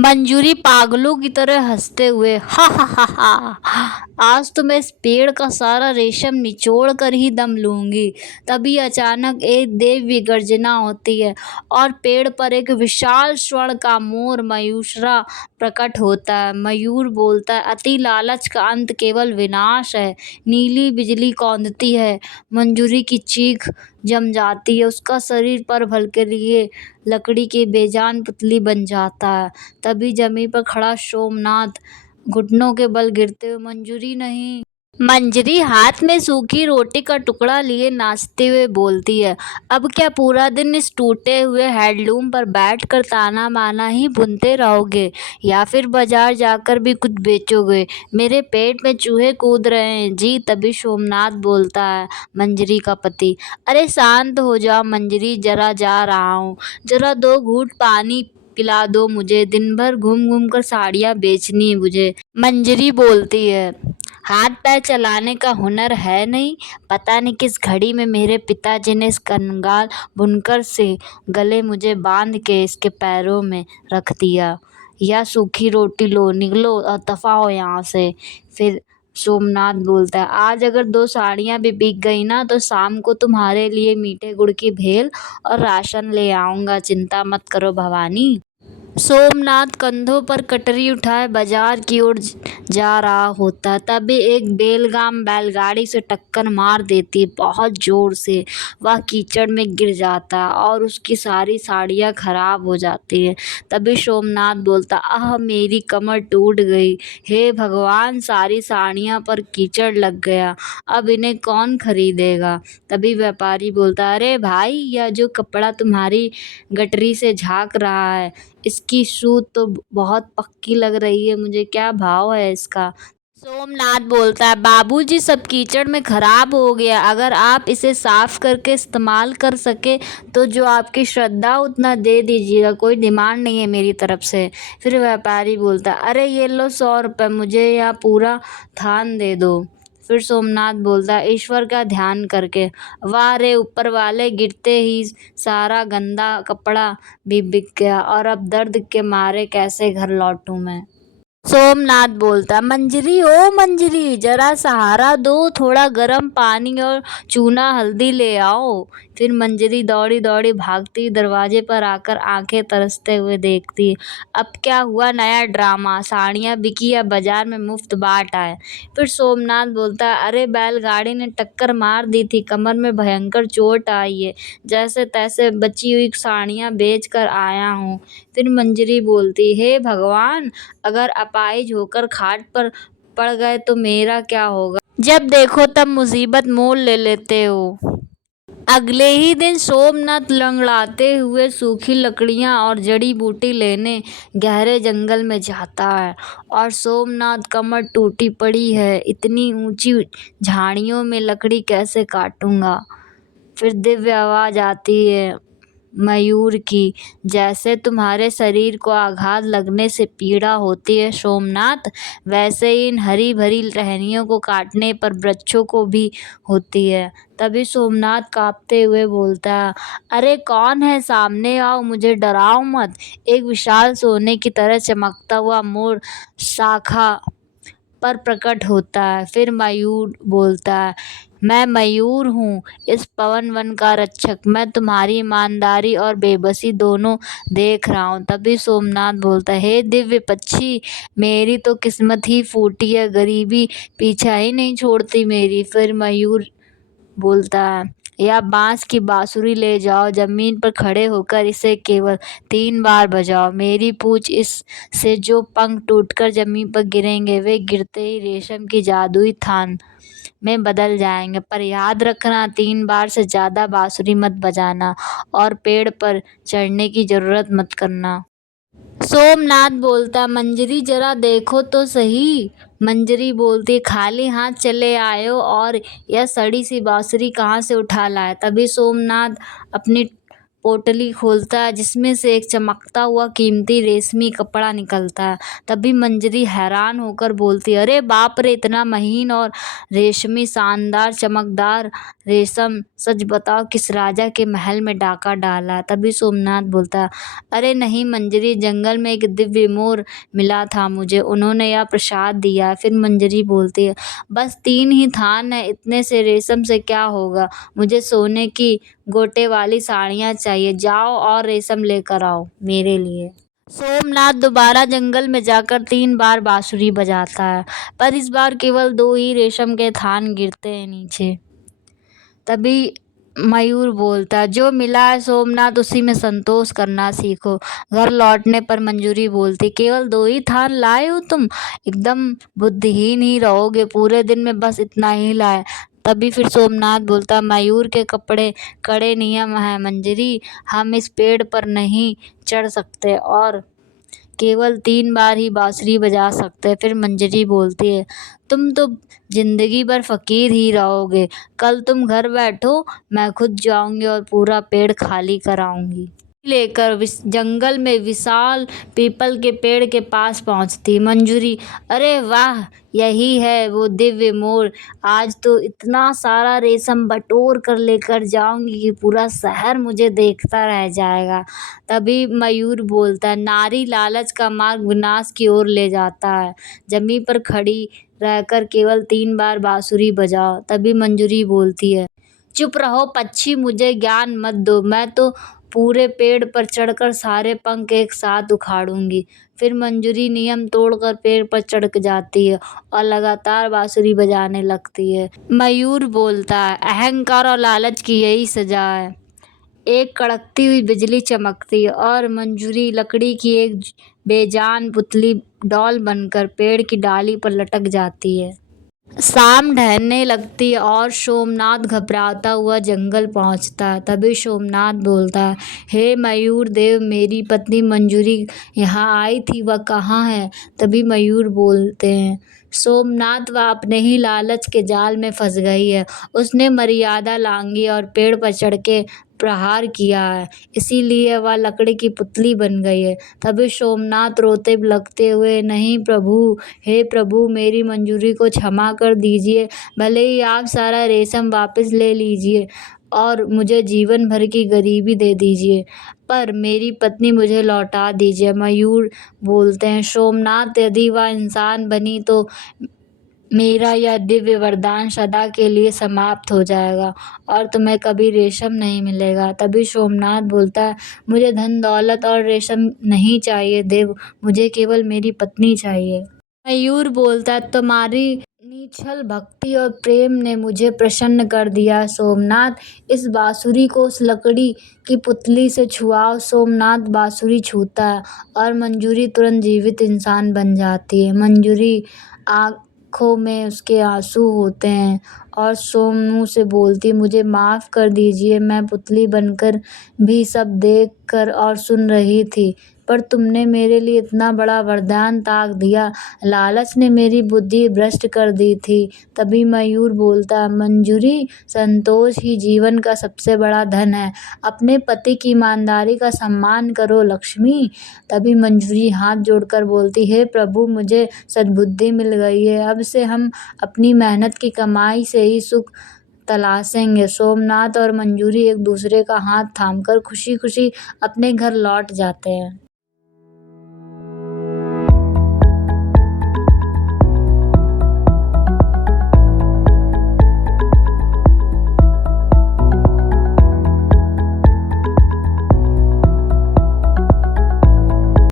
मंजूरी पागलों की तरह हंसते हुए हा, आज तो मैं इस पेड़ का सारा रेशम निचोड़ कर ही दम लूंगी। तभी अचानक एक दिव्य गर्जना होती है और पेड़ पर एक विशाल स्वर्ण का मोर मयूषरा प्रकट होता है। मयूर बोलता है, अति लालच का अंत केवल विनाश है। नीली बिजली कौंधती है, मंजूरी की चीख जम जाती है, उसका शरीर पर भल के लिए लकड़ी की बेजान पुतली बन जाता है। तभी जमीन पर खड़ा सोमनाथ घुटनों के बल गिरते हुए मंजूरी नहीं, मंजरी हाथ में सूखी रोटी का टुकड़ा लिए नाचते हुए बोलती है, अब क्या पूरा दिन इस टूटे हुए हैंडलूम पर बैठकर ताना माना ही बुनते रहोगे या फिर बाजार जाकर भी कुछ बेचोगे? मेरे पेट में चूहे कूद रहे हैं जी। तभी सोमनाथ बोलता है, मंजरी का पति, अरे शांत हो जाओ मंजरी, जरा जा रहा हूँ, जरा 2 घूंट पानी पिला दो मुझे, दिन भर घूम घूम कर साड़ियाँ बेचनी है मुझे। मंजरी बोलती है, हाथ पैर चलाने का हुनर है नहीं। पता नहीं किस घड़ी में मेरे पिताजी ने इस कंगाल बुनकर से गले मुझे बांध के इसके पैरों में रख दिया। या सूखी रोटी लो, निकलो और दफा हो यहाँ से। फिर सोमनाथ बोलता है, आज अगर 2 साड़ियाँ भी बिक गई ना तो शाम को तुम्हारे लिए मीठे गुड़ की भेल और राशन ले आऊँगा, चिंता मत करो भवानी। सोमनाथ कंधों पर कटरी उठाए बाजार की ओर जा रहा होता है। तभी एक बेलगाम बैलगाड़ी से टक्कर मार देती है बहुत जोर से। वह कीचड़ में गिर जाता है और उसकी सारी साड़ियाँ खराब हो जाती हैं। तभी सोमनाथ बोलता, आह मेरी कमर टूट गई, हे भगवान, सारी साड़ियाँ पर कीचड़ लग गया, अब इन्हें कौन खरीदेगा? तभी व्यापारी बोलता, अरे भाई, यह जो कपड़ा तुम्हारी गठरी से झाँक रहा है, इसकी सूत तो बहुत पक्की लग रही है, मुझे क्या भाव है इसका? सोमनाथ बोलता है, बाबूजी सब कीचड़ में खराब हो गया, अगर आप इसे साफ करके इस्तेमाल कर सके तो जो आपकी श्रद्धा उतना दे दीजिएगा, कोई डिमांड नहीं है मेरी तरफ से। फिर व्यापारी बोलता है, अरे ये लो 100 रुपये, मुझे यह पूरा थान दे दो। फिर सोमनाथ बोलता है, ईश्वर का ध्यान करके, वाह रे ऊपर वाले, गिरते ही सारा गंदा कपड़ा भी बिक गया और अब दर्द के मारे कैसे घर लौटूं मैं? सोमनाथ बोलता, मंजरी ओ मंजरी, जरा सहारा दो, थोड़ा गर्म पानी और चूना हल्दी ले आओ। फिर मंजरी दौड़ी दौड़ी भागती दरवाजे पर आकर आंखें तरसते हुए देखती, अब क्या हुआ नया ड्रामा, साड़ियाँ बिकी या बाजार में मुफ्त बांट आए? फिर सोमनाथ बोलता, अरे बैलगाड़ी ने टक्कर मार दी थी, कमर में भयंकर चोट आई है, जैसे तैसे बची हुई साड़ियाँ बेच कर आया हूँ। फिर मंजरी बोलती, हे भगवान, अगर अपाहिज होकर खाट पर पड़ गए तो मेरा क्या होगा? जब देखो तब मुसीबत मोल ले लेते हो। अगले ही दिन सोमनाथ लंगड़ाते हुए सूखी लकड़ियां और जड़ी बूटी लेने गहरे जंगल में जाता है। और सोमनाथ कमर टूटी पड़ी है, इतनी ऊंची झाड़ियों में लकड़ी कैसे काटूंगा? फिर दिव्य आवाज आती है मयूर की, जैसे तुम्हारे शरीर को आघात लगने से पीड़ा होती है सोमनाथ, वैसे ही इन हरी भरी टहनियों को काटने पर वृक्षों को भी होती है। तभी सोमनाथ कांपते हुए बोलता है, अरे कौन है? सामने आओ, मुझे डराओ मत। एक विशाल सोने की तरह चमकता हुआ मोर शाखा पर प्रकट होता है। फिर मयूर बोलता है, मैं मयूर हूँ, इस पवन वन का रक्षक, मैं तुम्हारी ईमानदारी और बेबसी दोनों देख रहा हूँ। तभी सोमनाथ बोलता है, हे दिव्य पक्षी, मेरी तो किस्मत ही फूटी है, गरीबी पीछा ही नहीं छोड़ती मेरी। फिर मयूर बोलता है, या बांस की बांसुरी ले जाओ, जमीन पर खड़े होकर इसे केवल 3 बार बजाओ, मेरी पूछ इस से जो पंख टूटकर जमीन पर गिरेंगे वे गिरते ही रेशम की जादुई थान में बदल जाएंगे। पर याद रखना, 3 बार से ज़्यादा बांसुरी मत बजाना और पेड़ पर चढ़ने की ज़रूरत मत करना। सोमनाथ बोलता, मंजरी जरा देखो तो सही। मंजरी बोलती, खाली हाथ चले आए हो और यह सड़ी सी बांसुरी कहाँ से उठा लाए? तभी सोमनाथ अपनी पोटली खोलता है जिसमें से एक चमकता हुआ कीमती रेशमी कपड़ा निकलता है। तभी मंजरी हैरान होकर बोलती है, अरे बाप रे, इतना महीन और रेशमी, शानदार चमकदार रेशम, सच बताओ किस राजा के महल में डाका डाला है? तभी सोमनाथ बोलता है, अरे नहीं मंजरी, जंगल में एक दिव्य मोर मिला था मुझे, उन्होंने यह प्रसाद दिया है। फिर मंजरी बोलती है, बस 3 ही थान है, इतने से रेशम से क्या होगा? मुझे सोने की गोटे वाली साड़ियाँ चाहिए, जाओ और रेशम लेकर आओ मेरे लिए। सोमनाथ दोबारा जंगल में जाकर 3 बार बांसुरी बजाता है, पर इस बार केवल 2 ही रेशम के थान गिरते हैं नीचे। तभी मयूर बोलता है, जो मिला है सोमनाथ उसी में संतोष करना सीखो। घर लौटने पर मंजूरी बोलती, केवल 2 ही थान लाए हो तुम? एकदम बुद्धिहीन ही रहोगे, पूरे दिन में बस इतना ही लाए। तभी फिर सोमनाथ बोलता, मयूर के कपड़े कड़े नियम हैं मंजरी, हम इस पेड़ पर नहीं चढ़ सकते और केवल 3 बार ही बांसुरी बजा सकते हैं। फिर मंजरी बोलती है, तुम तो जिंदगी भर फकीर ही रहोगे, कल तुम घर बैठो, मैं खुद जाऊंगी और पूरा पेड़ खाली कराऊंगी। लेकर जंगल में विशाल पीपल के पेड़ के पास पहुंचती मंजूरी, अरे वाह, यही है वो दिव्य मोर, आज तो इतना सारा रेशम बटोर कर लेकर जाऊंगी कि पूरा शहर मुझे देखता रह जाएगा। तभी मयूर बोलता है, नारी लालच का मार्ग विनाश की ओर ले जाता है, जमीन पर खड़ी रहकर केवल 3 बार बांसुरी बजाओ। तभी मंजूरी बोलती है, चुप रहो पक्षी, मुझे ज्ञान मत दो, मैं तो पूरे पेड़ पर चढ़कर सारे पंख एक साथ उखाड़ूंगी। फिर मंजूरी नियम तोड़कर पेड़ पर चढ़ जाती है और लगातार बांसुरी बजाने लगती है। मयूर बोलता है, अहंकार और लालच की यही सजा है। एक कड़कती हुई बिजली चमकती है और मंजूरी लकड़ी की एक बेजान पुतली डॉल बनकर पेड़ की डाली पर लटक जाती है। शाम ढलने लगती है और सोमनाथ घबराता हुआ जंगल पहुंचता है। तभी सोमनाथ बोलता है, हे मयूर देव, मेरी पत्नी मंजूरी यहाँ आई थी, वह कहाँ है? तभी मयूर बोलते हैं, सोमनाथ वह अपने ही लालच के जाल में फंस गई है, उसने मर्यादा लांघी और पेड़ पर चढ़ के प्रहार किया है, इसीलिए वह लकड़ी की पुतली बन गई है। तभी सोमनाथ रोते लगते हुए, नहीं प्रभु, हे प्रभु, मेरी मंजूरी को क्षमा कर दीजिए, भले ही आप सारा रेशम वापस ले लीजिए और मुझे जीवन भर की गरीबी दे दीजिए, पर मेरी पत्नी मुझे लौटा दीजिए। मयूर बोलते हैं, सोमनाथ, यदि वह इंसान बनी तो मेरा यह दिव्य वरदान सदा के लिए समाप्त हो जाएगा और तुम्हें कभी रेशम नहीं मिलेगा। तभी सोमनाथ बोलता है, मुझे धन दौलत और रेशम नहीं चाहिए देव, मुझे केवल मेरी पत्नी चाहिए। मयूर बोलता है, तुम्हारी निश्चल भक्ति और प्रेम ने मुझे प्रसन्न कर दिया सोमनाथ, इस बांसुरी को उस लकड़ी की पुतली से छुआओ। सोमनाथ बांसुरी छूता है और मंजूरी तुरंत जीवित इंसान बन जाती है। मंजूरी आंखों में उसके आंसू होते हैं और सोमू से बोलती, मुझे माफ़ कर दीजिए, मैं पुतली बनकर भी सब देख कर और सुन रही थी, पर तुमने मेरे लिए इतना बड़ा वरदान ताक दिया, लालच ने मेरी बुद्धि भ्रष्ट कर दी थी। तभी मयूर बोलता, मंजूरी, संतोष ही जीवन का सबसे बड़ा धन है, अपने पति की ईमानदारी का सम्मान करो लक्ष्मी। तभी मंजूरी हाथ जोड़कर बोलती, हे प्रभु, मुझे सद्बुद्धि मिल गई है, अब से हम अपनी मेहनत की कमाई से ही सुख तलाशेंगे। सोमनाथ और मंजूरी एक दूसरे का हाथ थामकर खुशी खुशी अपने घर लौट जाते हैं।